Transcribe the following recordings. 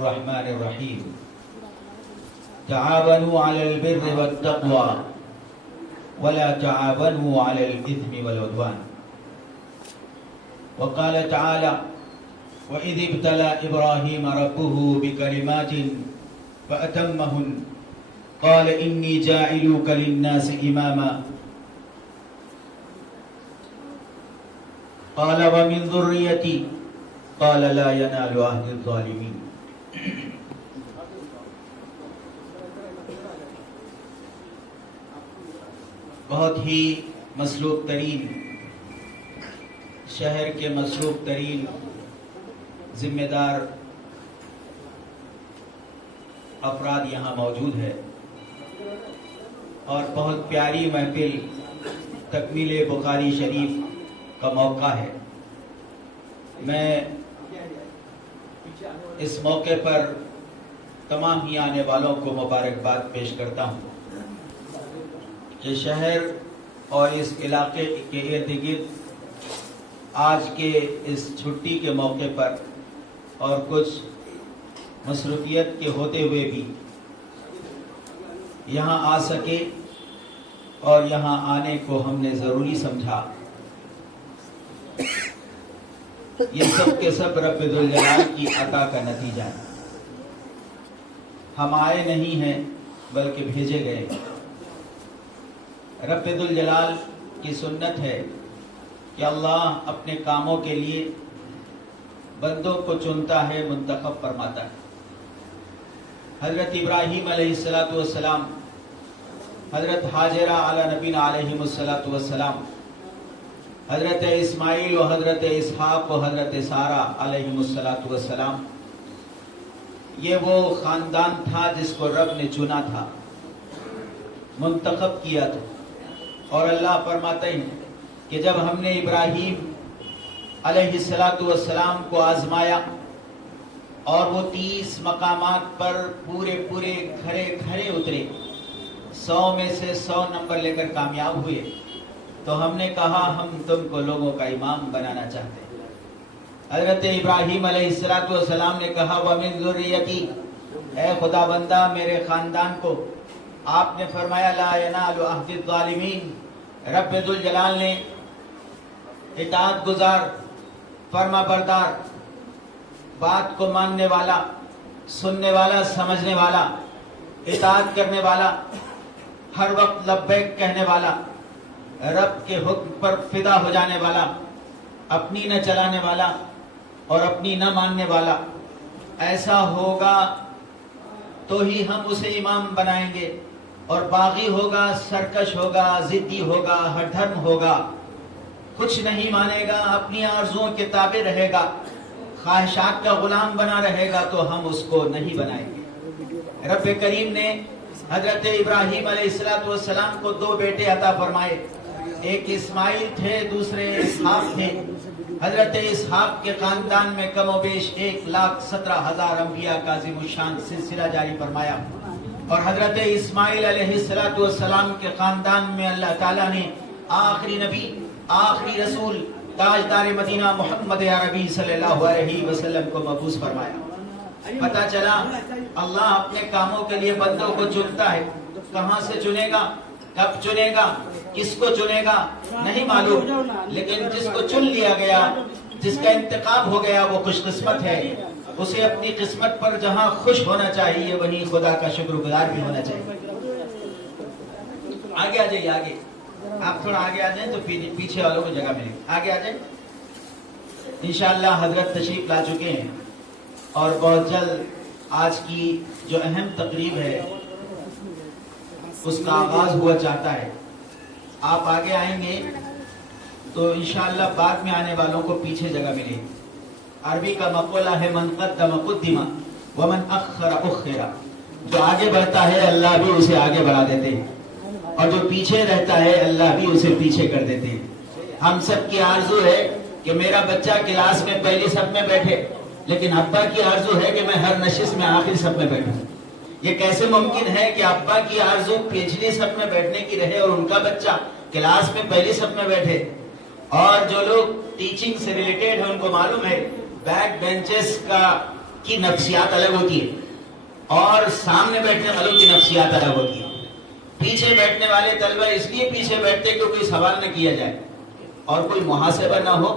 الرحمن الرحيم تعاونوا على البر والتقوى ولا تعاونوا على الإثم والعدوان وقال تعالى وإذ ابتلى إبراهيم ربه بكلمات فأتمهن قال إني جاعلك للناس إماما قال ومن ذريتي قال لا ينال عهد الظالمين. بہت ہی مصلوب ترین شہر کے مصلوب ترین ذمہ دار افراد یہاں موجود ہے اور بہت پیاری محفل تکمیل بخاری شریف کا موقع ہے. میں اس موقع پر تمام ہی آنے والوں کو مبارکباد پیش کرتا ہوں کہ شہر اور اس علاقے کے ارد گرد آج کے اس چھٹی کے موقع پر اور کچھ مصروفیت کے ہوتے ہوئے بھی یہاں آ سکے اور یہاں آنے کو ہم نے ضروری سمجھا. یہ سب کے سب رب ذوالجلال کی عطا کا نتیجہ ہے. ہم آئے نہیں ہیں بلکہ بھیجے گئے. رب ذوالجلال کی سنت ہے کہ اللہ اپنے کاموں کے لیے بندوں کو چنتا ہے، منتخب فرماتا ہے. حضرت ابراہیم علیہ السلام، حضرت حاجرہ علی نبینا علیہم السلام، حضرت اسماعیل و حضرت اسحاق و حضرت سارہ علیہم السلام، یہ وہ خاندان تھا جس کو رب نے چنا تھا، منتخب کیا تھا. اور اللہ فرماتے ہیں کہ جب ہم نے ابراہیم علیہ السلام کو آزمایا اور وہ 30 مقامات پر پورے کھرے اترے، 100 میں سے 100 نمبر لے کر کامیاب ہوئے، تو ہم نے کہا ہم تم کو لوگوں کا امام بنانا چاہتے ہیں. حضرت ابراہیم علیہ السلام نے کہا وَمِن ذُرِّيَّتِي، اے خدا بندہ میرے خاندان کو. آپ نے فرمایا لا ينال عہد الظالمین. رب ذوالجلال نے اطاعت گزار، فرما بردار، بات کو ماننے والا، سننے والا، سمجھنے والا، اطاعت کرنے والا، ہر وقت لبیک کہنے والا، رب کے حکم پر فدا ہو جانے والا، اپنی نہ چلانے والا اور اپنی نہ ماننے والا، ایسا ہوگا تو ہی ہم اسے امام بنائیں گے. اور باغی ہوگا، سرکش ہوگا، ضدی ہوگا، ہر دھرم ہوگا، کچھ نہیں مانے گا، اپنی آرزوؤں کے تابع رہے گا، خواہشات کا غلام بنا رہے گا، تو ہم اس کو نہیں بنائیں گے. رب کریم نے حضرت ابراہیم علیہ السلام کو 2 بیٹے عطا فرمائے. ایک اسماعیل تھے، دوسرے اسحاق تھے. حضرت اسحاق کے خاندان میں کم و بیش 1,17,000 انبیاء کا عظیم الشان سلسلہ جاری فرمایا. اور حضرت اسماعیل علیہ السلام کے خاندان میں اللہ تعالیٰ نے آخری نبی، آخری رسول، تاجدار مدینہ محمد عربی صلی اللہ علیہ وسلم کو مبعوث فرمایا. پتہ چلا اللہ اپنے کاموں کے لیے بندوں کو چنتا ہے. کہاں سے چنے گا، کب چنے گا، کس کو چنے گا نہیں معلوم، لیکن جس کو چن لیا گیا، جس کا انتخاب ہو گیا، وہ خوش قسمت ہے. اسے اپنی قسمت پر جہاں خوش ہونا چاہیے وہیں خدا کا شکر گزار بھی ہونا چاہیے. آگے آ جائیے، آگے آپ تھوڑا آگے آ جائیں تو پیچھے والوں کو جگہ ملے. آگے آ جائیں. انشاءاللہ حضرت تشریف لا چکے ہیں اور بہت جلد آج کی جو اہم تقریب ہے اس کا آغاز ہوا چاہتا ہے. آپ آگے آئیں گے تو انشاءاللہ بعد میں آنے والوں کو پیچھے جگہ ملے. عربی کا مقولہ ہے من قدم قدم ومن اخر اخر. جو آگے بڑھتا ہے اللہ بھی اسے آگے بڑھا دیتے ہیں، اور جو پیچھے رہتا ہے اللہ بھی اسے پیچھے کر دیتے ہیں. ہم سب کی آرزو ہے کہ میرا بچہ کلاس میں پہلی صف میں بیٹھے، لیکن ابا کی آرزو ہے کہ میں ہر نشست میں آخری صف میں بیٹھوں. یہ کیسے ممکن ہے کہ ابا کی آرزو پچھلی صف میں بیٹھنے کی رہے اور ان کا بچہ کلاس میں پہلی صف میں بیٹھے؟ اور جو لوگ ٹیچنگ سے ریلیٹڈ ہیں ان کو معلوم ہے بیک بینچز کا کی نفسیات الگ ہوتی ہے اور سامنے بیٹھنے والوں کی نفسیات الگ ہوتی ہیں. پیچھے بیٹھنے والے طلبہ اس لیے پیچھے بیٹھتے کہ کوئی سوال نہ کیا جائے اور کوئی محاسبہ نہ ہو,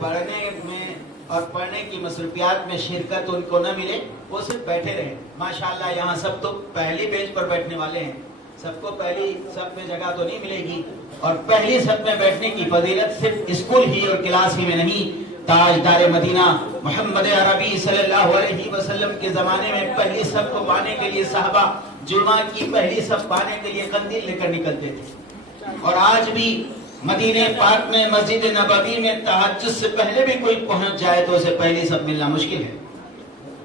پڑھنے میں اور پڑھنے کی مصروفیات میں شرکت ان کو نہ ملے, وہ صرف بیٹھے رہے. ماشاءاللہ یہاں سب تو پہلی بینچ پر بیٹھنے والے ہیں, سب کو پہلی صف میں جگہ تو نہیں ملے گی, اور پہلی صف میں بیٹھنے کی فضیلت صرف اسکول ہی اور کلاس ہی میں نہیں, تاجدار مدینہ محمد عربی صلی اللہ علیہ وسلم کے زمانے میں پہلی صف کو پانے کے لیے صحابہ جمعہ کی پہلی صف پانے کے لیے قندیل لے کر نکلتے تھے. اور آج بھی مدینہ پاک میں مسجد نبوی میں تہجد سے پہلے بھی کوئی پہنچ جائے تو اسے پہلی صف ملنا مشکل ہے.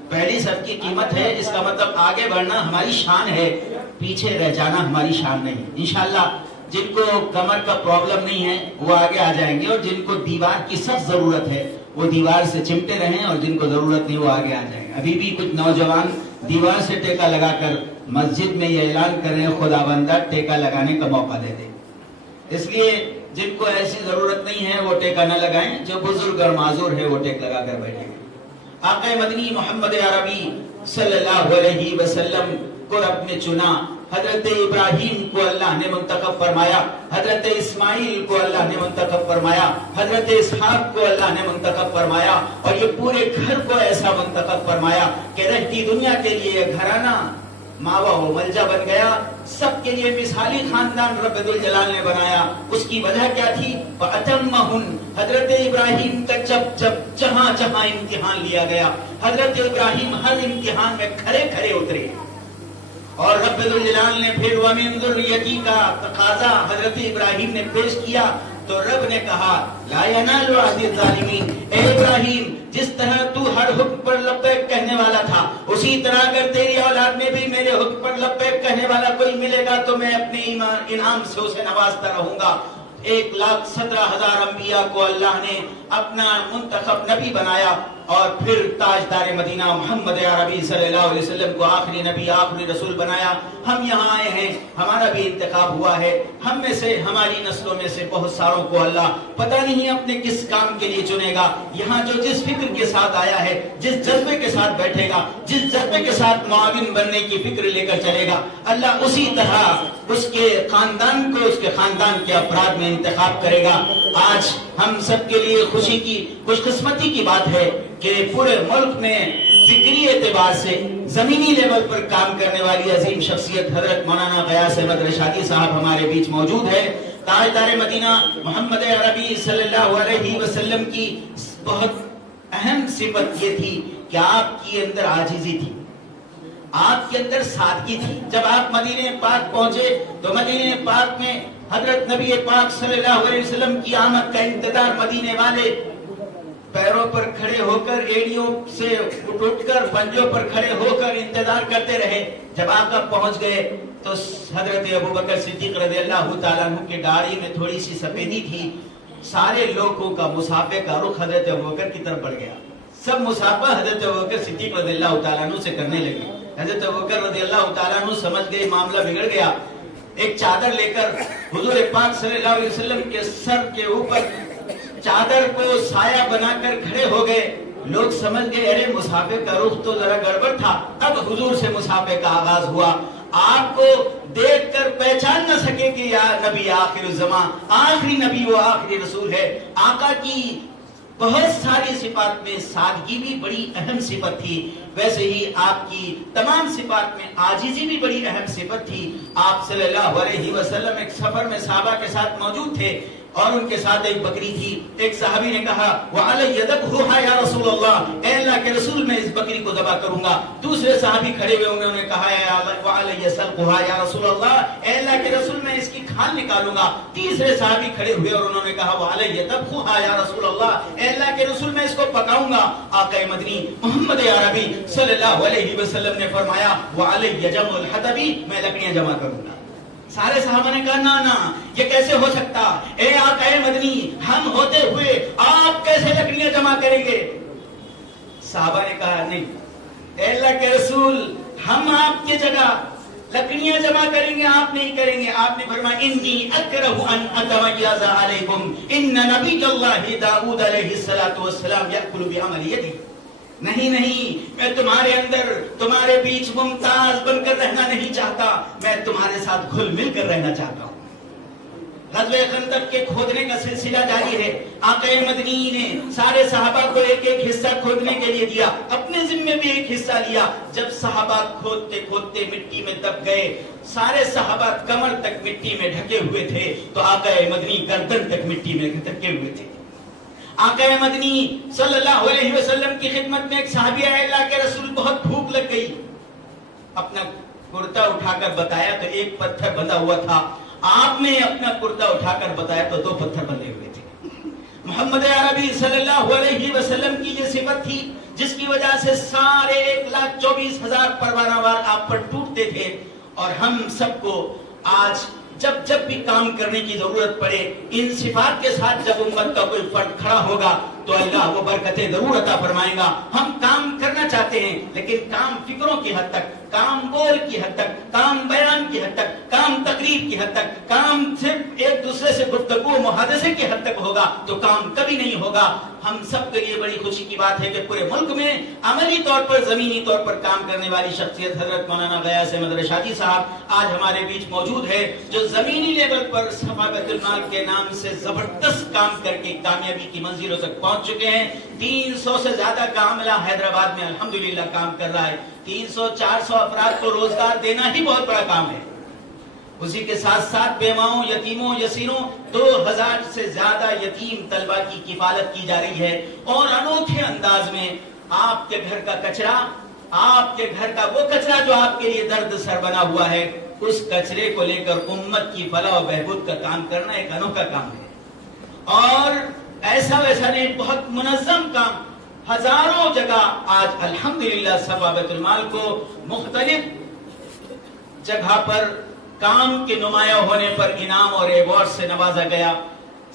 پہلی صف کی قیمت ہے, اس کا مطلب آگے بڑھنا ہماری شان ہے, پیچھے رہ جانا ہماری شان نہیں. انشاءاللہ جن کو کمر کا پرابلم نہیں ہے وہ آگے آ جائیں گے, اور جن کو دیوار کی سخت ضرورت ہے وہ دیوار سے چمٹے رہیں, اور جن کو ضرورت نہیں وہ آگے آ جائیں گے. ابھی بھی کچھ نوجوان دیوار سے ٹیکا لگا کر مسجد میں یہ اعلان کر رہے ہیں خدا بندہ ٹیکا لگانے کا موقع دے دے. اس لیے جن کو ایسی ضرورت نہیں ہے وہ ٹیکا نہ لگائیں, جو بزرگ اور معذور ہے وہ ٹیک لگا کر بیٹھیں. آقا مدنی محمد عربی صلی اللہ علیہ وسلم کو رب نے چنا. حضرت ابراہیم کو اللہ نے منتخب فرمایا, حضرت اسماعیل کو اللہ نے منتخب فرمایا, حضرت اسحاق کو اللہ نے منتخب فرمایا, اور یہ پورے گھر کو ایسا منتخب فرمایا کہ رہتی دنیا کے لیے یہ گھرانہ ماوا و ملجا بن گیا. سب کے لیے مثالی خاندان رب ذوالجلال نے بنایا. اس کی وجہ کیا تھی؟ وَأَتَمَّهُنْ, حضرت ابراہیم کا جب جہاں جہاں امتحان لیا گیا, حضرت ابراہیم ہر امتحان میں کھڑے کھڑے اترے, اور رب ذوالجلال نے پھر وَمِن ذُرِّيَّتِي کا تقاضا حضرت ابراہیم نے پیش کیا, تو رب نے کہا لا ينال عهد الظالمین, اے ابراہیم جس طرح تو ہر حکم پر لبیک کہنے والا تھا, اسی طرح اگر تیری اولاد میں بھی میرے حکم پر لبیک کہنے والا کوئی ملے گا تو میں اپنے انعام سے اسے نوازتا رہوں گا. 1,17,000 انبیاء کو اللہ نے اپنا منتخب نبی بنایا, اور پھر تاجدار مدینہ محمد عربی صلی اللہ علیہ وسلم کو آخری نبی آخری رسول بنایا. ہم یہاں آئے ہیں, ہمارا بھی انتخاب ہوا ہے. ہم میں سے ہماری نسلوں میں سے بہت ساروں کو اللہ پتہ نہیں اپنے کس کام کے لیے چنے گا. یہاں جو جس فکر کے ساتھ آیا ہے, جس جذبے کے ساتھ بیٹھے گا, جس جذبے کے ساتھ معاون بننے کی فکر لے کر چلے گا, اللہ اسی طرح اس کے خاندان کو اس کے خاندان کے افراد میں انتخاب کرے گا. آج ہم سب کے لیے خوشی کی خوش قسمتی کی بات ہے کہ پورے ملک میں فکری اعتبار سے زمینی لیول پر کام کرنے والی عظیم شخصیت حضرت مولانا غیاث احمد رشادی صاحب ہمارے بیچ موجود ہے. تاجدار مدینہ محمد عربی صلی اللہ علیہ وسلم کی بہت اہم صفت یہ تھی کہ آپ کے اندر عاجزی تھی, آپ کے اندر سادگی تھی. جب آپ مدینہ پاک پہنچے تو مدینہ پاک میں حضرت نبی پاک صلی اللہ علیہ وسلم کی آمد کا انتظار مدینے والے پیروں پر کھڑے ہو کر, ایڑیوں سے اٹھ کر, پنجوں پر کھڑے ہو کر انتظار کرتے رہے. جب آقا پہنچ گئے تو حضرت ابوبکر صدیق رضی اللہ تعالیٰ عنہ کی داڑھی میں تھوڑی سی سفیدی تھی. سارے لوگوں کا مصافحے کا رخ حضرت ابوبکر کی طرف بڑھ گیا. سب مصافحہ حضرت ابوبکر صدیق رضی اللہ تعالیٰ عنہ سے کرنے لگے. حضرت ابوبکر رضی اللہ تعالیٰ عنہ سمجھ گئے معاملہ بگڑ گیا. ایک چادر لے کر حضور پاک صلی اللہ علیہ وسلم کے سر کے اوپر چادر کو سایہ بنا کر کھڑے ہو گئے. لوگ سمجھ گئے ارے مصافحے کا رخ تو ذرا گڑبڑ تھا. اب حضور سے مصافحے کا آغاز ہوا. آپ کو دیکھ کر پہچان نہ سکے کہ یا نبی آخر الزمان, آخری نبی وہ آخری رسول ہے. آقا کی بہت ساری صفات میں سادگی بھی بڑی اہم صفت تھی, ویسے ہی آپ کی تمام صفات میں عاجزی بھی بڑی اہم صفت تھی. آپ صلی اللہ علیہ وسلم ایک سفر میں صحابہ کے ساتھ موجود تھے, اور ان کے ساتھ ایک بکری تھی. ایک صحابی نے کہا وَعَلَيَّ ذَبْحُهَا يَا رَسُولَ اللَّهِ, اے اللہ کے رسول میں اس بکری کو ذبح کروں گا. دوسرے صحابی کھڑے ہوئے انہوں نے کہا وَعَلَيَّ سَلْقُهَا يَا رَسُولَ اللَّهِ, اے اللہ کے رسول میں اس کی کھال نکالوں گا. تیسرے صحابی کھڑے ہوئے اور انہوں نے کہا وَعَلَيَّ طَبْخُهَا يَا رَسُولَ اللَّهِ, اے اللہ کے رسول میں اس کو پکاؤں گا. آقا مدنی محمد عربی صلی اللہ علیہ وسلم نے فرمایا وَعَلَيَّ جَمْعُ الْحَطَبِ, میں لکڑیاں جمع کروں گا. سارے صحابہ نے کہا نا یہ کیسے ہو سکتا, اے آقا مدنی ہم ہوتے ہوئے آپ کیسے لکڑیاں جمع کریں گے. صحابہ نے کہا نہیں اے اللہ کے رسول, ہم آپ کی جگہ لکڑیاں جمع کریں گے, آپ نہیں کریں گے. آپ نے فرمایا انی اکرہ ان اتمیز علیکم ان نبی اللہ داؤد علیہ السلام یأکل بعمل یدی, نہیں نہیں، میں تمہارے اندر تمہارے بیچ ممتاز بن کر رہنا نہیں چاہتا، میں تمہارے ساتھ گھل مل کر رہنا چاہتا ہوں۔ غزوہ خندق کے کھودنے کا سلسلہ جاری ہے۔ آقا مدنی نے سارے صحابہ کو ایک ایک حصہ کھودنے کے لیے دیا، اپنے ذمے بھی ایک حصہ لیا۔ جب صحابہ کھودتے کھودتے مٹی میں دب گئے، سارے صحابہ کمر تک مٹی میں ڈھکے ہوئے تھے، تو آقا مدنی گردن تک مٹی میں ڈھکے ہوئے تھے۔ آقا مدنی صلی اللہ علیہ وسلم کی خدمت میں ایک صحابی آئے، اللہ کے رسول بہت بھوک لگ گئی۔ اپنا کرتا اٹھا کر بتایا تو ایک پتھر بندھا ہوا تھا، آپ نے اپنا کرتا اٹھا کر بتایا تو دو پتھر بندھے ہوئے تھے۔ محمد عربی صلی اللہ علیہ وسلم کی یہ صفت تھی جس کی وجہ سے سارے 1,24,000 پروانہ وار آپ پر ٹوٹتے تھے۔ اور ہم سب کو آج جب بھی کام کرنے کی ضرورت پڑے، ان صفات کے ساتھ جب امت کا کوئی فرد کھڑا ہوگا تو اللہ وہ برکتیں ضرور عطا فرمائے گا۔ ہم کام کرنا چاہتے ہیں لیکن کام فکروں کی حد تک، کام بول کی حد تک، کام بیان کی حد تک، کام تقریر کی حد تک، کام صرف ایک دوسرے سے گفتگو و محادثے کی حد تک ہوگا تو کام کبھی نہیں ہوگا۔ ہم سب کے لیے بڑی خوشی کی بات ہے کہ پورے ملک میں عملی طور پر، زمینی طور پر کام کرنے والی شخصیت حضرت مولانا غیاث احمد رشادی صاحب آج ہمارے بیچ موجود ہے، جو زمینی لیول پر صفا بیت المال کے نام سے زبردست کام کر کے کامیابی کی منزلوں تک پہنچ چکے ہیں۔ 300 سے زیادہ کا عملہ حیدرآباد میں الحمدللہ کام کر رہا ہے۔ 300-400 افراد کو روزگار دینا ہی بہت بڑا کام ہے۔ اسی کے ساتھ ساتھ بیواؤں، یتیموں، یسیروں 2000 سے زیادہ یتیم طلبہ کی کفالت کی جا رہی ہے۔ اور انوکھے انداز میں آپ کے گھر کا کچرا، آپ کے گھر کا وہ کچرا جو آپ کے لیے درد سر بنا ہوا ہے، اس کچرے کو لے کر امت کی فلاح و بہبود کا کام کرنا ایک انوکھا کام ہے۔ اور ایسا ویسا نہیں، بہت منظم کام، ہزاروں جگہ آج الحمدللہ صفا بیت المال کو مختلف جگہ پر کام کے نمایاں ہونے پر انعام اور ایوارڈ سے نوازا گیا۔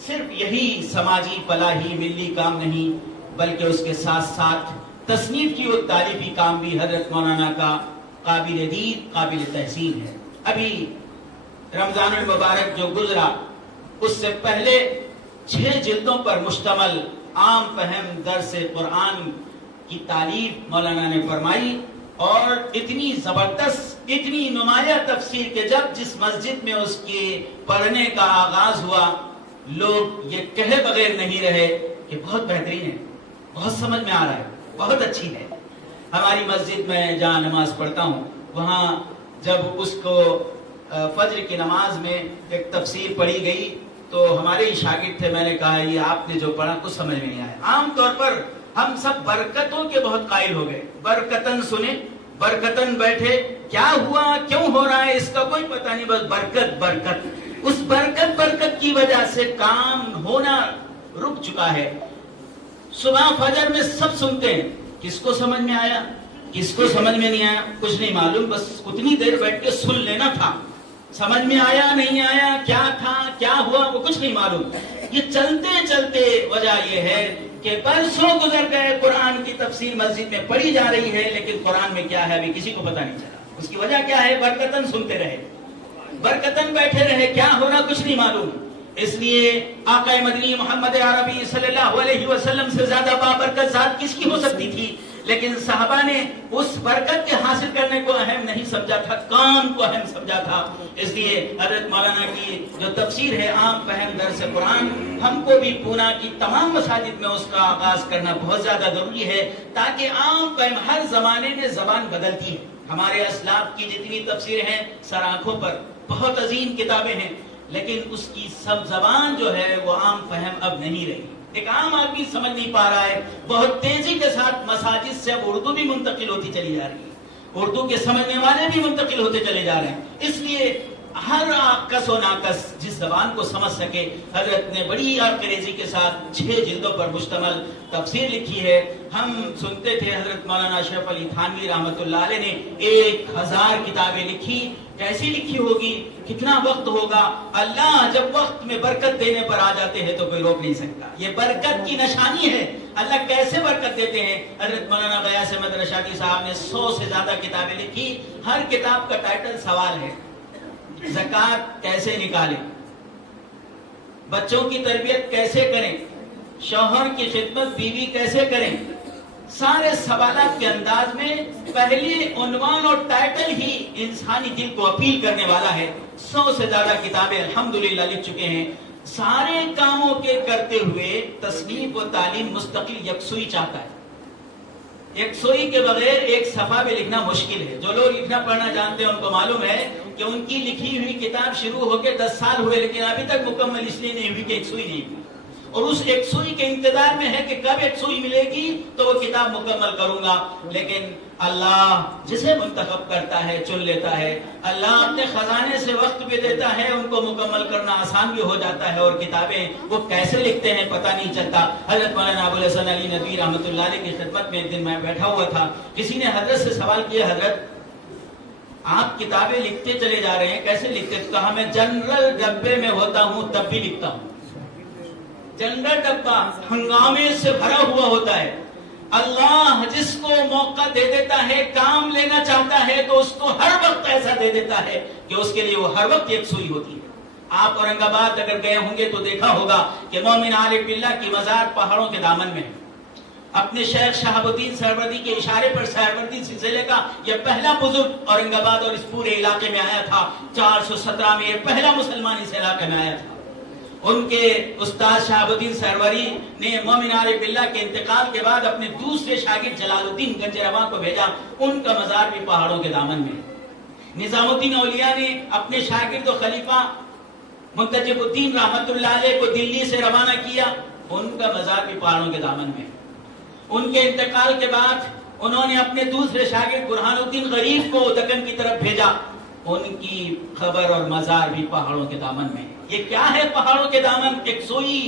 صرف یہی سماجی فلاحی ملی کام نہیں بلکہ اس کے ساتھ ساتھ تصنیف کی اور تعریفی کام بھی حضرت مولانا کا قابل دید، قابل تحسین ہے۔ ابھی رمضان المبارک جو گزرا، اس سے پہلے 6 جلدوں پر مشتمل عام فہم درس قرآن کی تعریف مولانا نے فرمائی، اور اتنی زبردست، اتنی نمایاں تفسیر کہ جب جس مسجد میں اس کے پڑھنے کا آغاز ہوا، لوگ یہ کہے بغیر نہیں رہے کہ بہت بہترین ہے، بہت سمجھ میں آ رہا ہے، بہت اچھی ہے۔ ہماری مسجد میں جہاں نماز پڑھتا ہوں، وہاں جب اس کو فجر کی نماز میں ایک تفسیر پڑھی گئی تو ہمارے ہی شاگرد تھے، میں نے کہا یہ آپ نے جو پڑھا کچھ سمجھ میں نہیں آیا۔ عام طور پر ہم سب برکتوں کے بہت قائل ہو گئے، برکتن سنے، برکتن بیٹھے، کیا ہوا، کیوں ہو رہا ہے اس کا کوئی پتہ نہیں، بس برکت برکت۔ اس برکت کی وجہ سے کام ہونا رک چکا ہے۔ صبح فجر میں سب سنتے ہیں، کس کو سمجھ میں آیا، کس کو سمجھ میں نہیں آیا، کچھ نہیں معلوم، بس اتنی دیر بیٹھ کے سن لینا تھا، سمجھ میں آیا نہیں آیا، کیا تھا کیا ہوا وہ کچھ نہیں معلوم۔ یہ چلتے چلتے وجہ یہ ہے کہ برسوں گزر گئے، قرآن کی تفسیر مسجد میں پڑھی جا رہی ہے لیکن قرآن میں کیا ہے ابھی کسی کو پتہ نہیں چلا۔ اس کی وجہ کیا ہے؟ برکتن سنتے رہے، برکتن بیٹھے رہے، کیا ہونا کچھ نہیں معلوم۔ اس لیے آقا مدنی محمد عربی صلی اللہ علیہ وسلم سے زیادہ بابرکت ذات کس کی ہو سکتی تھی؟ لیکن صحابہ نے اس برکت کے حاصل کرنے کو اہم نہیں سمجھا تھا، کام کو اہم سمجھا تھا۔ اس لیے حضرت مولانا کی جو تفسیر ہے عام فہم درس قرآن، ہم کو بھی پونا کی تمام مساجد میں اس کا آغاز کرنا بہت زیادہ ضروری ہے، تاکہ عام فہم، ہر زمانے میں زبان بدلتی ہے۔ ہمارے اسلاف کی جتنی تفسیر ہیں سر آنکھوں پر، بہت عظیم کتابیں ہیں، لیکن اس کی سب زبان جو ہے وہ عام فہم اب نہیں رہی۔ ایک عام آدمی سمجھ نہیں پا رہا ہے۔ بہت تیزی کے ساتھ مساجد سے اب اردو بھی منتقل ہوتی چلی جا رہی ہے، اردو کے سمجھنے والے بھی منتقل ہوتے چلے جا رہے ہیں۔ اس لیے ہر کس و ناکس جس زبان کو سمجھ سکے، حضرت نے بڑی عبقریزی کے ساتھ 6 جلدوں پر مشتمل تفسیر لکھی ہے۔ ہم سنتے تھے حضرت مولانا اشرف علی تھانوی رحمۃ اللہ علیہ نے 1000 کتابیں لکھی، کیسی لکھی ہوگی، کتنا وقت ہوگا؟ اللہ جب وقت میں برکت دینے پر آ جاتے ہیں تو کوئی روک نہیں سکتا، یہ برکت کی نشانی ہے۔ اللہ کیسے برکت دیتے ہیں؟ حضرت مولانا غیاث احمد رشادی صاحب نے 100 سے زیادہ کتابیں لکھی، ہر کتاب کا ٹائٹل سوال ہے۔ زکات کیسے نکالیں، بچوں کی تربیت کیسے کریں، شوہر کی خدمت بیوی کیسے کریں، سارے سوالات کے انداز میں پہلی عنوان اور ٹائٹل ہی انسانی دل کو اپیل کرنے والا ہے. 100 سے زیادہ کتابیں الحمدللہ لکھ چکے ہیں. سارے کاموں کے کرتے ہوئے تصنیف و تعلیم مستقل یکسوئی چاہتا ہے. یکسوئی کے بغیر ایک صفحہ بھی لکھنا مشکل ہے. جو لوگ لکھنا پڑھنا جانتے ہیں ان کو معلوم ہے کہ ان کی لکھی ہوئی کتاب شروع ہو کے 10 سال ہوئے لیکن ابھی تک مکمل اس لیے نہیں ہوئی کہ یکسوئی نہیں ہوئی. اور اس یکسوئی کے انتظار میں ہے کہ کب یکسوئی ملے گی تو وہ کتاب مکمل کروں گا. لیکن اللہ جسے منتخب کرتا ہے چن لیتا ہے. اللہ اپنے خزانے سے وقت بھی دیتا ہے, ان کو مکمل کرنا آسان بھی ہو جاتا ہے. اور کتابیں وہ کیسے لکھتے ہیں پتہ نہیں چلتا. حضرت مولانا ابوالحسن علی ندوی رحمۃ اللہ علیہ کی خدمت میں ایک دن میں بیٹھا ہوا تھا. کسی نے حضرت سے سوال کیا, حضرت آپ کتابیں لکھتے چلے جا رہے ہیں, کیسے لکھتے؟ کہا میں جنرل ڈبے میں ہوتا ہوں تب بھی لکھتا ہوں. جنرل ڈبہ ہنگامے سے بھرا ہوا ہوتا ہے. اللہ جس کو موقع دے دیتا ہے, کام لینا چاہتا ہے تو اس کو ہر وقت ایسا دے دیتا ہے کہ اس کے لیے وہ ہر وقت یکسوئی ہوتی ہے. آپ اورنگ آباد اگر گئے ہوں گے تو دیکھا ہوگا کہ مومن عارف باللہ کی مزار پہاڑوں کے دامن میں ہے. اپنے شیخ شہاب الدین سہروردی کے اشارے پر سہروردی سلسلے کا یہ پہلا بزرگ اورنگ آباد اور اس پورے علاقے میں آیا تھا. 417 میں یہ پہلا مسلمان اس علاقے میں آیا تھا. ان کے استاد شہاب الدین سہروردی نے مومن عارف باللہ کے انتقال کے بعد اپنے دوسرے شاگرد جلال الدین گنج رواں کو بھیجا. ان کا مزار بھی پہاڑوں کے دامن میں. نظام الدین اولیاء نے اپنے شاگرد و خلیفہ منتجب الدین رحمت اللہ علیہ کو دلی سے روانہ کیا. ان کا مزار بھی پہاڑوں کے دامن میں. ان کے انتقال کے بعد انہوں نے اپنے دوسرے شاگرد برہان الدین غریب کو دکن کی طرف بھیجا. ان کی خبر اور مزار بھی پہاڑوں کے دامن میں. یہ کیا ہے پہاڑوں کے دامن؟ یکسوئی.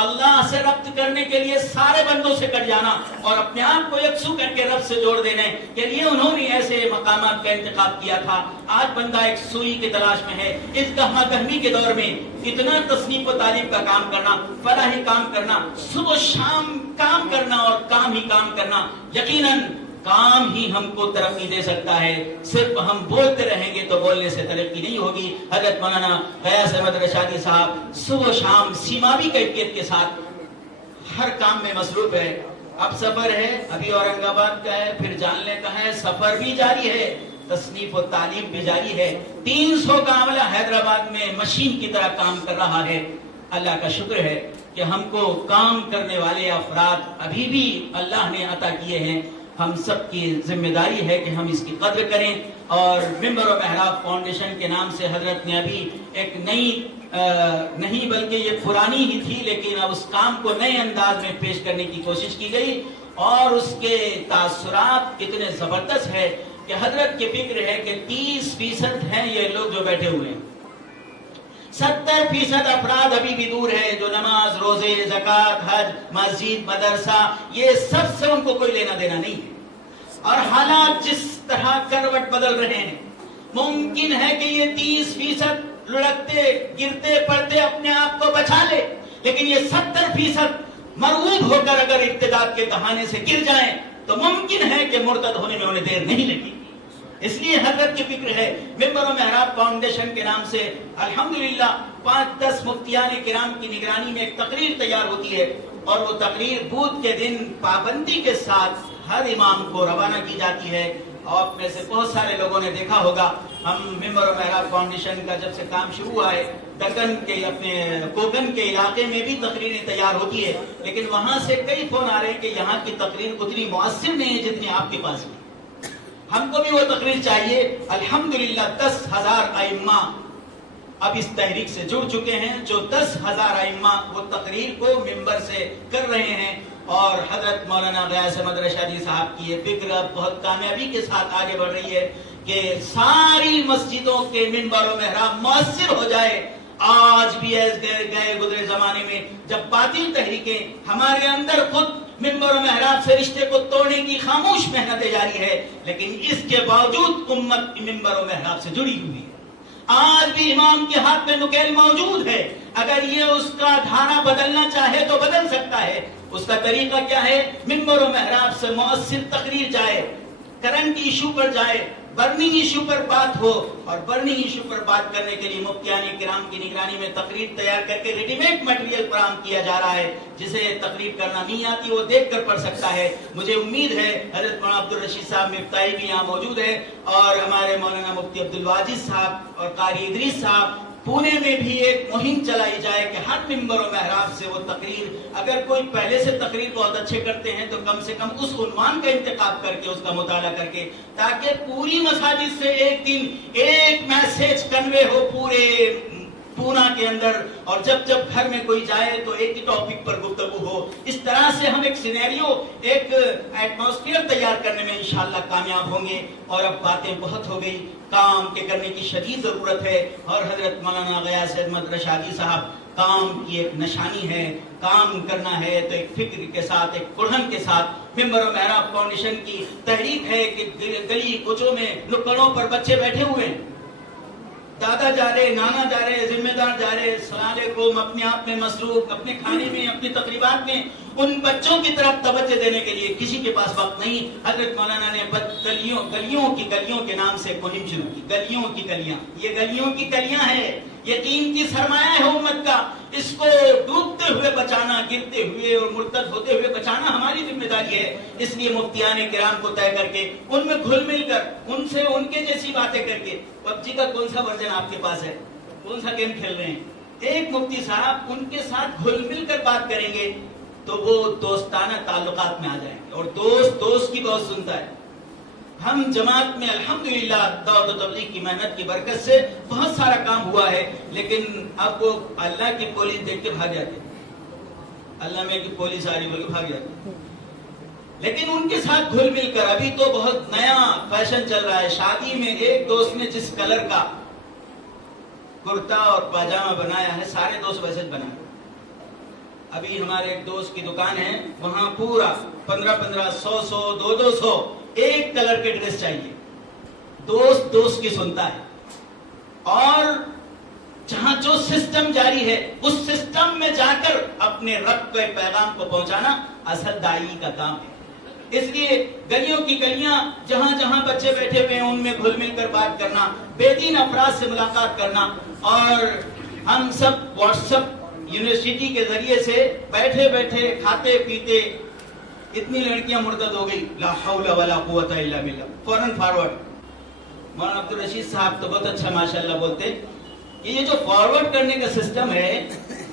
اللہ سے ربط کرنے کے لیے سارے بندوں سے کٹ جانا اور اپنے آپ کو یکسو کر کے رب سے جوڑ دینے کے لیے انہوں نے ایسے مقامات کا انتخاب کیا تھا. آج بندہ یکسوئی کی تلاش میں ہے. اس گہما گہمی کے دور میں اتنا تصنیف و تعلیم کا کام کرنا, فلاحی کام کرنا, صبح شام کام کرنا اور کام ہی کام کرنا, یقیناً کام ہی ہم کو ترقی دے سکتا ہے. صرف ہم بولتے رہیں گے تو بولنے سے ترقی نہیں ہوگی. حضرت مولانا غیاث احمد رشادی صاحب صبح شام سیماوی کیفیت کے ساتھ ہر کام میں مصروف ہے. اب سفر ہے, ابھی اورنگ آباد کا ہے, پھر جاننے کا ہے, سفر بھی جاری ہے, تصنیف و تعلیم بھی جاری ہے. 300 کا عملہ حیدرآباد میں مشین کی طرح کام کر رہا ہے. اللہ کا شکر ہے کہ ہم کو کام کرنے والے افراد ابھی بھی اللہ نے عطا کیے ہیں. ہم سب کی ذمہ داری ہے کہ ہم اس کی قدر کریں. اور ممبر و محراب فاؤنڈیشن کے نام سے حضرت نے ابھی ایک نئی نہیں بلکہ یہ پرانی ہی تھی لیکن اب اس کام کو نئے انداز میں پیش کرنے کی کوشش کی گئی اور اس کے تاثرات کتنے زبردست ہے کہ حضرت کی فکر ہے کہ 30% ہیں یہ لوگ جو بیٹھے ہوئے ہیں. 70% افراد ابھی بھی دور ہے جو نماز, روزے, زکوٰۃ, حج, مسجد, مدرسہ یہ سب سے ان کو کوئی لینا دینا نہیں ہے. اور حالات جس طرح کروٹ بدل رہے ہیں ممکن ہے کہ یہ 30% لڑکتے گرتے پڑتے اپنے آپ کو بچا لے, لیکن یہ 70% مرعوب ہو کر اگر ابتداء کے کہانے سے گر جائیں تو ممکن ہے کہ مرتد ہونے میں انہیں دیر نہیں لگی. اس لیے حضرت کی فکر ہے ممبر و محراب فاؤنڈیشن کے نام سے الحمدللہ 5-10 مفتیان کرام کی نگرانی میں ایک تقریر تیار ہوتی ہے اور وہ تقریر بدھ کے دن پابندی کے ساتھ ہر امام کو روانہ کی جاتی ہے. اور میں سے بہت سارے لوگوں نے دیکھا ہوگا ہم ممبر و محراب فاؤنڈیشن کا جب سے کام شروع ہوا ہے دکن کے اپنے کوکن کے علاقے میں بھی تقریریں تیار ہوتی ہے لیکن وہاں سے کئی فون آ رہے ہیں کہ یہاں کی تقریر اتنی مؤثر نہیں ہے جتنی آپ کے پاس ہے. ہم کو بھی وہ تقریر چاہیے. الحمدللہ 10,000 ائمہ اب اس تحریک سے جڑ چکے ہیں جو 10,000 ائمہ وہ تقریر کو ممبر سے کر رہے ہیں. اور حضرت مولانا غیاث احمد رشادی صاحب کی یہ فکر اب بہت کامیابی کے ساتھ آگے بڑھ رہی ہے کہ ساری مسجدوں کے ممبر و محراب مؤثر ہو جائے. آج بھی گئے گزرے زمانے میں جب باطل تحریکیں ہمارے اندر خود ممبر و محراب سے رشتے کو توڑنے کی خاموش محنتیں جاری ہے لیکن اس کے باوجود امت ممبر و محراب سے جڑی ہوئی ہے. آج بھی امام کے ہاتھ میں نکیل موجود ہے. اگر یہ اس کا دھارا بدلنا چاہے تو بدل سکتا ہے. اس کا طریقہ کیا ہے؟ ممبر و محراب سے مؤثر تقریر جائے, کرنٹ ایشو پر جائے، برننگ ایشو پر بات ہو، اور برننگ ایشو پر بات کرنے کے لیے مفتیان کرام کی نگرانی میں تقریر تیار کر کے ریڈی میڈ مٹیریل فراہم کیا جا رہا ہے. جسے تقریر کرنا نہیں آتی وہ دیکھ کر پڑھ سکتا ہے. مجھے امید ہے حضرت مولانا عبدالرشید صاحب مفتاحی بھی یہاں موجود ہے، اور ہمارے مولانا مفتی عبدالواجد صاحب اور قاری ادریس صاحب، پونے میں بھی ایک مہم چلائی جائے کہ ہر ممبر و محراب سے وہ تقریر، اگر کوئی پہلے سے تقریر بہت اچھے کرتے ہیں تو کم سے کم اس عنوان کا انتخاب کر کے اس کا مطالعہ کر کے، تاکہ پوری مساجد سے ایک دن ایک میسج کنوے ہو پورے پونا کے اندر، اور جب جب گھر میں کوئی جائے تو ایک ہی ٹاپک پر گفتگو ہو. اس طرح سے ہم ایک سینیریو، ایک ایٹماسفیئر تیار کرنے میں انشاءاللہ کامیاب ہوں گے. اور اب باتیں بہت ہو گئی، کام کے کرنے کی شدید ضرورت ہے. اور حضرت مولانا غیاث احمد رشادی صاحب، کام کی ایک نشانی ہے، کام کرنا ہے تو ایک فکر کے ساتھ، ایک کڑھن کے ساتھ. ممبر و محراب فاؤنڈیشن کی تحریک ہے کہ گلی کوچوں میں نکڑوں پر بچے بیٹھے ہوئے ہیں، دادا جا رہے، نانا جا رہے، ذمہ دار جا رہے، السلام علیکم، اپنے آپ میں مصروف، اپنے کھانے میں، اپنی تقریبات میں. ان بچوں کی طرف توجہ دینے کے لیے کسی کے پاس وقت نہیں. حضرت مولانا نے گلیوں کے نام سے مہم شروع کی. گلیوں کی گلیاں، یہ گلیوں کی گلیاں ہیں، یہ قیمتی سرمایہ ہے امت کا. اس کو ڈوبتے ہوئے بچانا، گرتے ہوئے اور مرتد ہوتے ہوئے بچانا ہماری ذمہ داری ہے. اس لیے مفتیان کرام کو طے کر کے ان میں گھل مل کر، ان سے ان کے جیسی باتیں کر کے. پب جی کا کون سا ورژن آپ کے پاس ہے؟ کون سا گیم کھیل رہے ہیں؟ ایک مفتی صاحب ان کے ساتھ گھل مل کر بات کریں گے تو وہ دوستانہ تعلقات میں آ جائیں گے، اور دوست کی بہت سنتا ہے. ہم جماعت میں الحمدللہ دعوت و تبلیغ کی محنت کی برکت سے بہت سارا کام ہوا ہے، لیکن اب وہ اللہ کی پولیس دیکھ کے بھاگ جاتے، اللہ میں کی پولیس آ رہی بول کے بھاگ جاتے. لیکن ان کے ساتھ گھل مل کر، ابھی تو بہت نیا فیشن چل رہا ہے، شادی میں ایک دوست نے جس کلر کا کرتا اور پاجامہ بنایا ہے، سارے دوست ویسے بنائے. ابھی ہمارے ایک دوست کی دکان ہے، وہاں پورا 15 100 200 ایک کلر کے ڈریس چاہیے. دوست کی سنتا ہے. اور جہاں جو سسٹم جاری ہے اس سسٹم میں جا کر اپنے رب کے پیغام کو پہنچانا اصل داعی کا کام ہے. اس لیے گلیوں کی گلیاں، جہاں جہاں بچے بیٹھے ہوئے ہیں ان میں گھل مل کر بات کرنا، بے دین افراد سے ملاقات کرنا. اور ہم سب واٹس ایپ یونیورسٹی کے ذریعے سے بیٹھے بیٹھے کھاتے پیتے، اتنی لڑکیاں مرتد ہو گئی، لا حول ولا قوت الا باللہ، فوراً فارورڈ. مولانا عبدالرشید صاحب تو بہت اچھا ماشاءاللہ بولتے کہ یہ جو فارورڈ کرنے کا سسٹم ہے،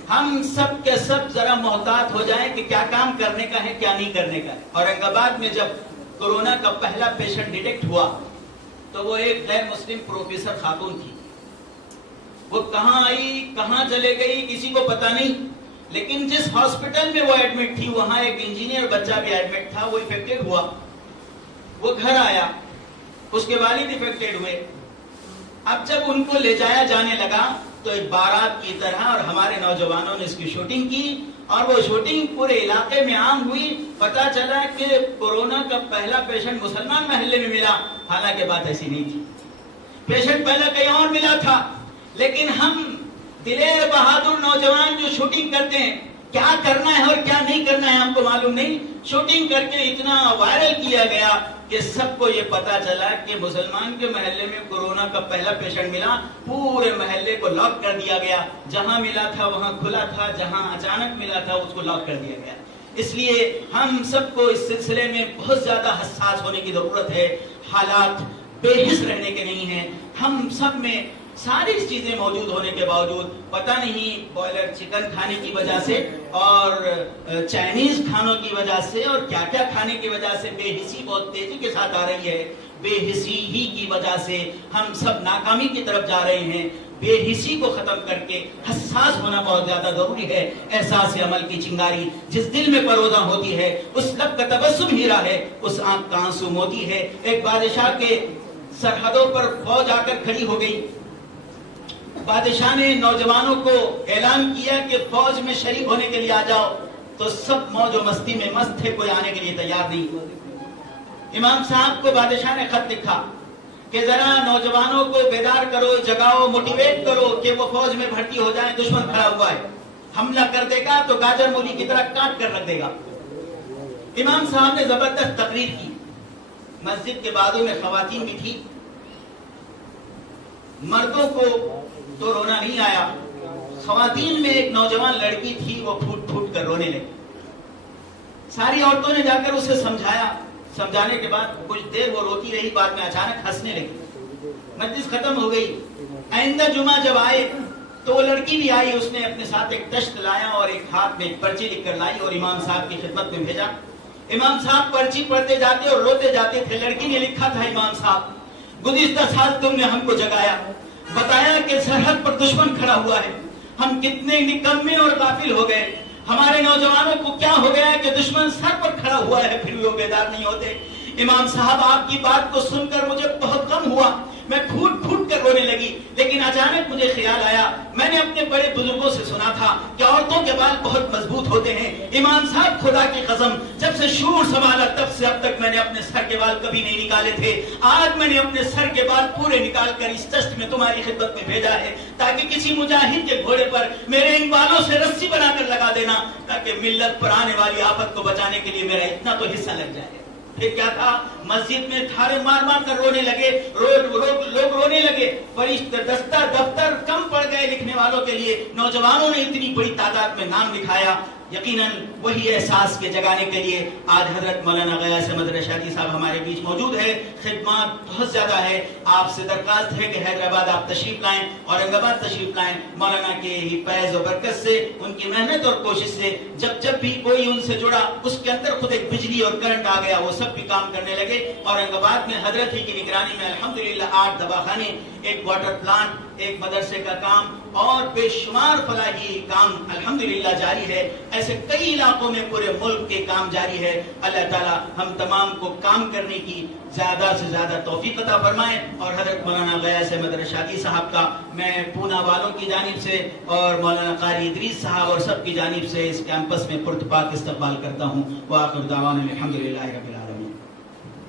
ہم سب کے سب ذرا محتاط ہو جائیں کہ کیا کام کرنے کا ہے، کیا نہیں کرنے کا ہے. اورنگ آباد میں جب کورونا کا پہلا پیشنٹ ڈیٹیکٹ ہوا تو وہ ایک غیر مسلم پروفیسر خاتون تھی. وہ کہاں آئی، کہاں چلے گئی، کسی کو پتا نہیں. لیکن جس ہاسپٹل میں وہ ایڈمٹ تھی وہاں ایک انجینئر بچہ بھی ایڈمٹ تھا، وہ افیکٹڈ ہوا. وہ گھر آیا، اس کے والد افیکٹڈ ہوئے. اب جب ان کو لے جایا جانے لگا تو ایک بارات کی طرح، اور ہمارے نوجوانوں نے اس کی شوٹنگ کی، اور وہ شوٹنگ پورے علاقے میں عام ہوئی. پتا چلا کہ کورونا کا پہلا پیشنٹ مسلمان محلے میں ملا، حالانکہ بات ایسی نہیں تھی. پیشنٹ پہلا کہیں اور ملا تھا. لیکن ہم دلیر بہادر نوجوان جو شوٹنگ کرتے ہیں، کیا کرنا ہے اور کیا نہیں کرنا ہے ہم کو معلوم نہیں. شوٹنگ کر کے اتنا وائرل کیا گیا کہ سب کو یہ پتا چلا کہ مسلمان کے محلے میں کورونا کا پہلا پیشنٹ ملا. پورے محلے کو لاک کر دیا گیا. جہاں ملا تھا وہاں کھلا تھا، جہاں اچانک ملا تھا اس کو لاک کر دیا گیا. اس لیے ہم سب کو اس سلسلے میں بہت زیادہ حساس ہونے کی ضرورت ہے. حالات بے حس رہنے کے نہیں ہیں. ہم سب میں ساری چیزیں موجود ہونے کے باوجود پتہ نہیں بوائلر چکن کھانے کی وجہ سے اور چائنیز کھانوں کی وجہ سے اور کیا کیا کھانے کی وجہ سے بے حسی بہت تیزی کے ساتھ آ رہی ہے. بے حسی ہی کی وجہ سے ہم سب ناکامی کی طرف جا رہے ہیں. بے حسی کو ختم کر کے حساس ہونا بہت زیادہ ضروری ہے. احساس عمل کی چنگاری جس دل میں پروزہ ہوتی ہے، اس لب کا تبسم ہیرا ہے، اس آنکھ کا آنسو موتی ہے. ایک بادشاہ کے سرحدوں پر فوج آ کر کھڑی ہو گئی. بادشاہ نے نوجوانوں کو اعلان کیا کہ فوج میں شریک ہونے کے لیے آ جاؤ. تو سب موج و مستی میں مست تھے، کوئی آنے کے لیے تیار نہیں. امام صاحب کو بادشاہ نے خط لکھا کہ ذرا نوجوانوں کو بیدار کرو، جگاؤ، موٹیویٹ کرو کہ وہ فوج میں بھرتی ہو جائیں. دشمن کھڑا ہوا ہے، حملہ کر دے گا تو گاجر مولی کی طرح کاٹ کر رکھ دے گا. امام صاحب نے زبردست تقریر کی مسجد کے بعدوں میں خواتین بھی تھی. مردوں کو تو رونا نہیں آیا. خواتین میں ایک نوجوان لڑکی تھی, وہ پھوٹ پھوٹ کر رونے لگی. ساری عورتوں نے جا کر اسے سمجھایا. سمجھانے کے بعد کچھ دیر وہ روتی رہی, بعد میں اچانک ہنسنے لگی. مجلس ختم ہو گئی. آئندہ جمعہ جب آئے تو وہ لڑکی بھی آئی. اس نے اپنے ساتھ ایک تشت لایا اور ایک ہاتھ میں ایک پرچی لکھ کر لائی اور امام صاحب کی خدمت میں بھیجا. امام صاحب پرچی پڑھتے جاتے اور روتے جاتے تھے. لڑکی نے لکھا تھا, امام صاحب گزشتہ سال تم نے ہم کو جگایا, بتایا کہ سرحد پر دشمن کھڑا ہوا ہے. ہم کتنے نکمے اور غافل ہو گئے. ہمارے نوجوانوں کو کیا ہو گیا کہ دشمن سر پر کھڑا ہوا ہے, پھر بھی وہ بیدار نہیں ہوتے. امام صاحب آپ کی بات کو سن کر مجھے بہت غم ہوا. میں پھوٹ پھوٹ کر رونے لگی. لیکن اچانک مجھے خیال آیا, میں نے اپنے بڑے بزرگوں سے سنا تھا کہ عورتوں کے بال بہت مضبوط ہوتے ہیں. امام صاحب خدا کی قسم, جب سے شعور سنبھالا تب سے اب تک میں نے اپنے سر کے بال کبھی نہیں نکالے تھے. آج میں نے اپنے سر کے بال پورے نکال کر اس تشت میں تمہاری خدمت میں بھیجا ہے, تاکہ کسی مجاہد کے گھوڑے پر میرے ان بالوں سے رسی بنا کر لگا دینا, تاکہ ملت پر آنے والی آفت کو بچانے کے لیے میرا اتنا تو حصہ لگ جائے. پھر کیا تھا, مسجد میں تھارے مار مار کر رونے لگے. لوگ رونے لگے. فرشتے دفتر کم پڑ گئے لکھنے والوں کے لیے. نوجوانوں نے اتنی بڑی تعداد میں نام لکھایا. یقیناً وہی احساس کے جگانے کے لیے آج حضرت مولانا غیاث احمد رشادی صاحب ہمارے بیچ موجود ہے. خدمات بہت زیادہ ہے. آپ سے درخواست ہے کہ حیدرآباد آپ تشریف لائیں, اورنگ آباد تشریف لائیں. مولانا کے ہی فیض و برکت سے, ان کی محنت اور کوشش سے جب بھی کوئی ان سے جڑا, اس کے اندر خود ایک بجلی اور کرنٹ آ گیا. وہ سب بھی کام کرنے لگے. اورنگ آباد میں حضرت ہی کی نگرانی میں الحمدللہ 8 دواخانے, ایک واٹر پلانٹ, ایک مدرسے کا کام اور بے شمار فلاحی کام الحمدللہ جاری ہے. ایسے کئی علاقوں میں پورے ملک کے کام جاری ہے. اللہ تعالی ہم تمام کو کام کرنے کی زیادہ سے زیادہ توفیق عطا فرمائے. اور حضرت مولانا غیاث احمد رشادی صاحب کا میں پونا والوں کی جانب سے اور مولانا قاری ادریس صاحب اور سب کی جانب سے اس کیمپس میں پرتپاک استقبال کرتا ہوں. وآخر دعوانا الحمدللہ رب العالمین.